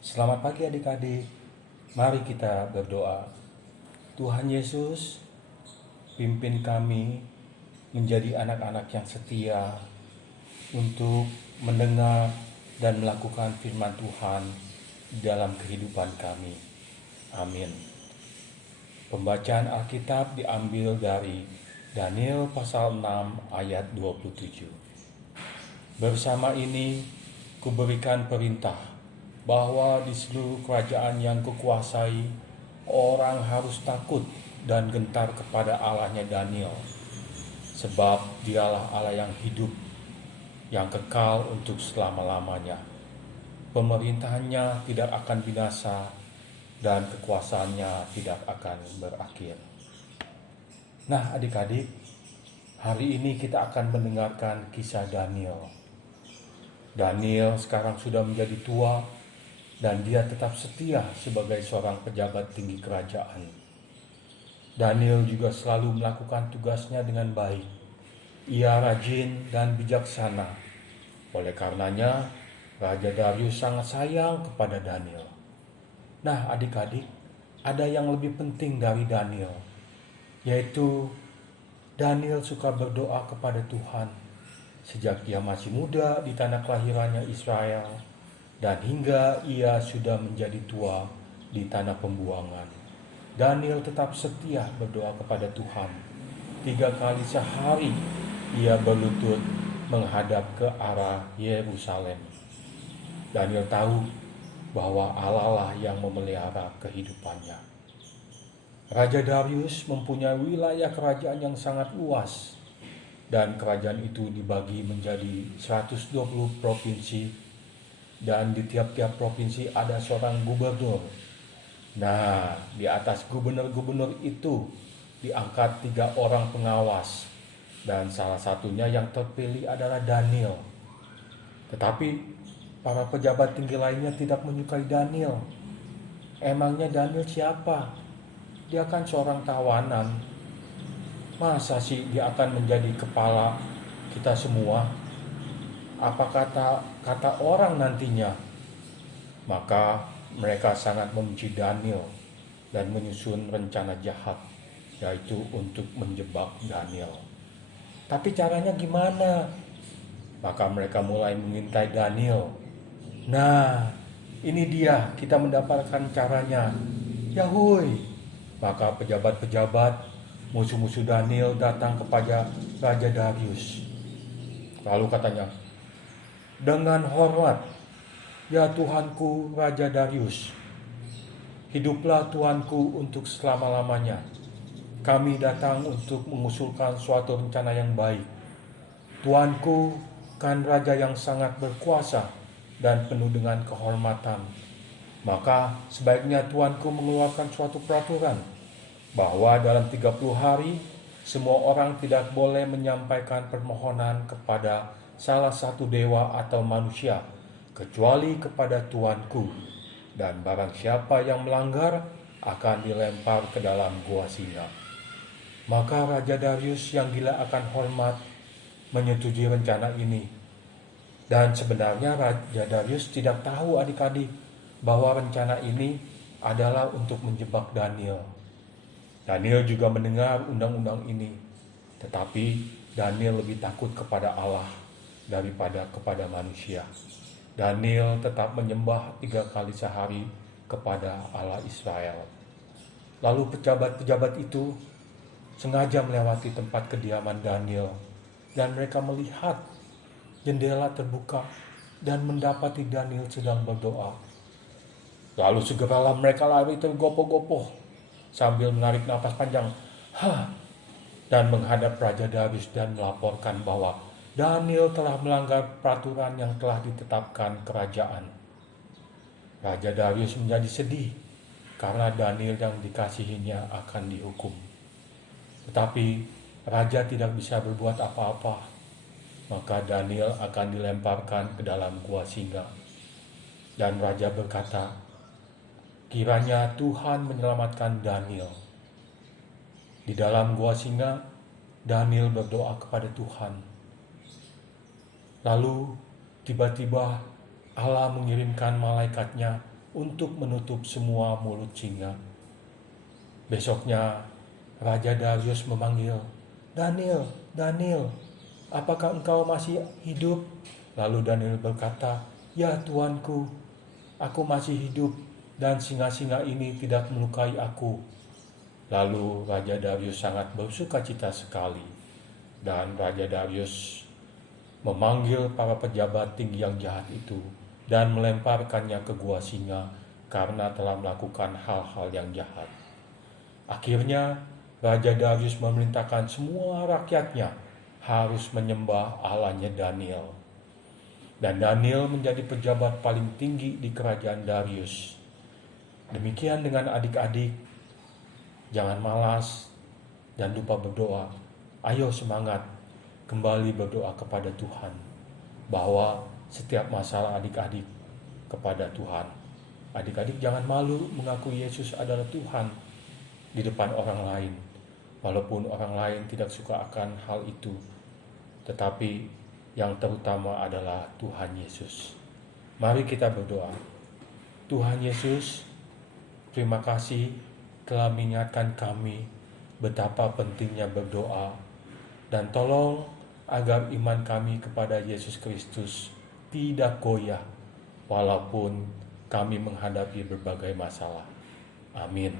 Selamat pagi adik-adik, mari kita berdoa. Tuhan Yesus, pimpin kami menjadi anak-anak yang setia untuk mendengar dan melakukan firman Tuhan dalam kehidupan kami. Amin. Pembacaan Alkitab diambil dari Daniel pasal 6 ayat 27. Bersama ini, kuberikan perintah bahwa di seluruh kerajaan yang kukuasai, orang harus takut dan gentar kepada Allahnya Daniel, sebab dialah Allah yang hidup, yang kekal untuk selama-lamanya. Pemerintahannya tidak akan binasa dan kekuasaannya tidak akan berakhir. Nah adik-adik, hari ini kita akan mendengarkan kisah Daniel. Daniel sekarang sudah menjadi tua dan dia tetap setia sebagai seorang pejabat tinggi kerajaan. Daniel juga selalu melakukan tugasnya dengan baik. Ia rajin dan bijaksana. Oleh karenanya, Raja Darius sangat sayang kepada Daniel. Nah, adik-adik, ada yang lebih penting dari Daniel, yaitu Daniel suka berdoa kepada Tuhan sejak ia masih muda di tanah kelahirannya Israel dan hingga ia sudah menjadi tua di tanah pembuangan. Daniel tetap setia berdoa kepada Tuhan. 3 kali sehari ia berlutut menghadap ke arah Yerusalem. Daniel tahu bahwa Allah lah yang memelihara kehidupannya. Raja Darius mempunyai wilayah kerajaan yang sangat luas, dan kerajaan itu dibagi menjadi 120 provinsi, dan di tiap-tiap provinsi ada seorang gubernur. Nah, di atas gubernur-gubernur itu diangkat 3 orang pengawas, dan salah satunya yang terpilih adalah Daniel. Tetapi para pejabat tinggi lainnya tidak menyukai Daniel. Emangnya Daniel siapa? Dia kan seorang tawanan. Masa sih dia akan menjadi kepala kita semua? Apa kata orang nantinya? Maka mereka sangat membenci Daniel dan menyusun rencana jahat, yaitu untuk menjebak Daniel. Tapi caranya gimana? Maka mereka mulai mengintai Daniel. Nah, ini dia, kita mendapatkan caranya. Yahui. Maka pejabat-pejabat musuh-musuh Daniel datang kepada Raja Darius. Lalu katanya, dengan hormat, ya Tuanku Raja Darius, hiduplah Tuanku untuk selama-lamanya. Kami datang untuk mengusulkan suatu rencana yang baik. Tuanku kan raja yang sangat berkuasa dan penuh dengan kehormatan. Maka sebaiknya Tuanku mengeluarkan suatu peraturan bahwa dalam 30 hari semua orang tidak boleh menyampaikan permohonan kepada salah satu dewa atau manusia kecuali kepada Tuanku, dan barang siapa yang melanggar akan dilempar ke dalam gua singa. Maka Raja Darius yang gila akan hormat menyetujui rencana ini. Dan sebenarnya Raja Darius tidak tahu adik-adik bahwa rencana ini adalah untuk menjebak Daniel. Daniel juga mendengar undang-undang ini, tetapi Daniel lebih takut kepada Allah daripada kepada manusia. Daniel tetap menyembah 3 kali sehari kepada Allah Israel. Lalu pejabat-pejabat itu sengaja melewati tempat kediaman Daniel, dan mereka melihat jendela terbuka dan mendapati Daniel sedang berdoa. Lalu segeralah mereka lari tergopoh-gopoh sambil menarik napas panjang, dan menghadap Raja Darius dan melaporkan bahwa Daniel telah melanggar peraturan yang telah ditetapkan kerajaan. Raja Darius menjadi sedih karena Daniel yang dikasihinya akan dihukum. Tetapi raja tidak bisa berbuat apa-apa, maka Daniel akan dilemparkan ke dalam gua singa. Dan raja berkata, kiranya Tuhan menyelamatkan Daniel. Di dalam gua singa, Daniel berdoa kepada Tuhan. Lalu tiba-tiba Allah mengirimkan malaikatnya untuk menutup semua mulut singa. Besoknya Raja Darius memanggil, "Daniel, Daniel, apakah engkau masih hidup?" Lalu Daniel berkata, "Ya Tuanku, aku masih hidup dan singa-singa ini tidak melukai aku." Lalu Raja Darius sangat bersukacita sekali, dan Raja Darius memanggil para pejabat tinggi yang jahat itu dan melemparkannya ke gua singa karena telah melakukan hal-hal yang jahat. Akhirnya Raja Darius memerintahkan semua rakyatnya harus menyembah Allahnya Daniel. Dan Daniel menjadi pejabat paling tinggi di kerajaan Darius. Demikian dengan adik-adik, jangan malas dan lupa berdoa. Ayo semangat, kembali berdoa kepada Tuhan. Bahwa setiap masalah adik-adik kepada Tuhan. Adik-adik jangan malu mengakui Yesus adalah Tuhan di depan orang lain. Walaupun orang lain tidak suka akan hal itu. Tetapi yang terutama adalah Tuhan Yesus. Mari kita berdoa. Tuhan Yesus, terima kasih telah mengingatkan kami betapa pentingnya berdoa, dan tolong agar iman kami kepada Yesus Kristus tidak goyah walaupun kami menghadapi berbagai masalah. Amin.